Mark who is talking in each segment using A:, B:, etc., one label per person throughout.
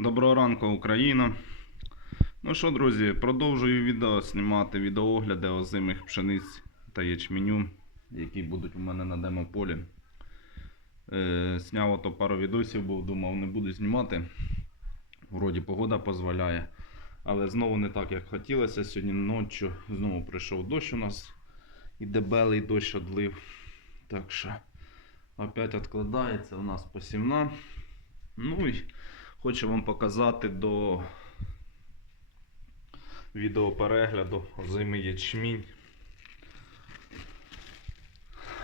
A: Доброго ранку, Україна. Ну що, друзі, продовжую відео знімати відеоогляди озимих пшениць та ячменю, які будуть у мене на демополі. Е, зняв ото пару відосів, бо думав, не буду знімати. Вроді погода дозволяє. Але знову не так, як хотілося. Сьогодні ночі знову прийшов дощ у нас. І дебелий дощ одлив. Так що опять відкладається у нас посівна. Ну і хочу вам показати до відеоперегляду озимий ячмінь.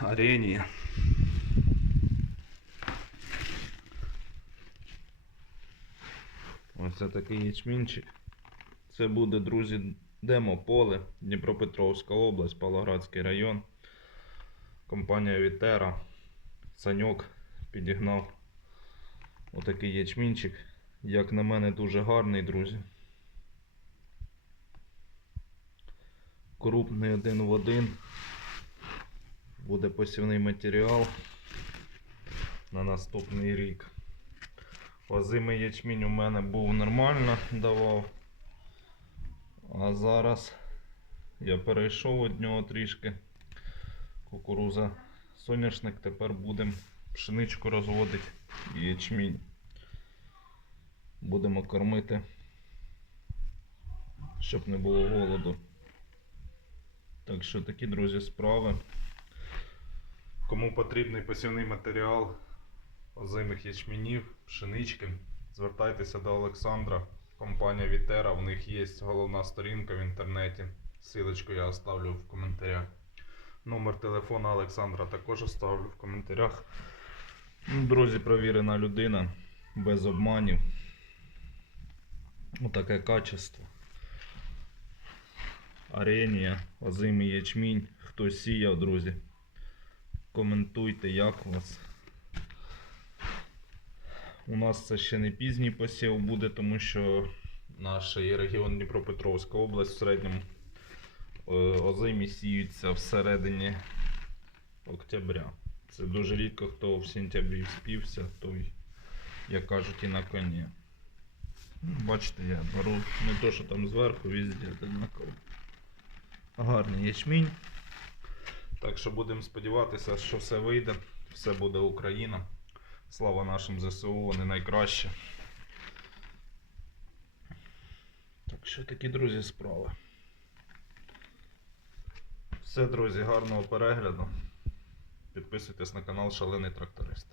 A: Аренія. Ось це такий ячмінчик. Це буде, друзі, демополе, Дніпропетровська область, Павлоградський район. Компанія Вітера. Саньок підігнав отакий ячмінчик. Як на мене, дуже гарний, друзі. Крупний один в один. Буде посівний матеріал на наступний рік. Озимий ячмінь у мене був нормально давав. А зараз я перейшов від нього трішки. Кукуруза соняшник, тепер будемо пшеничку розводити ячмінь. Будемо кормити, щоб не було голоду. Так що такі, друзі, справи. Кому потрібний посівний матеріал озимих ячменів, пшенички, звертайтеся до Олександра. Компанія Вітера, у них є головна сторінка в інтернеті. Силочку я оставлю в коментарях. Номер телефона Олександра також оставлю в коментарях. Друзі, провірена людина, без обманів. Отаке качество. Аренія, озимий ячмінь. Хто сіяв, друзі. Коментуйте, як у вас. У нас це ще не пізній посів буде, тому що наш регіон Дніпропетровська область в середньому е, озимі сіються всередині октября. Це дуже рідко хто в сентябрі співся, той, як кажуть, і на коні. Ну, Бачите, я беру не то, що там зверху, везде однаково. Гарний ячмінь. Так що будемо сподіватися, що все вийде, все буде Україна. Слава нашим ЗСУ, вони найкращі. Так що такі, друзі, справи. Все, друзі, гарного перегляду. Підписуйтесь на канал Шалений Тракторист.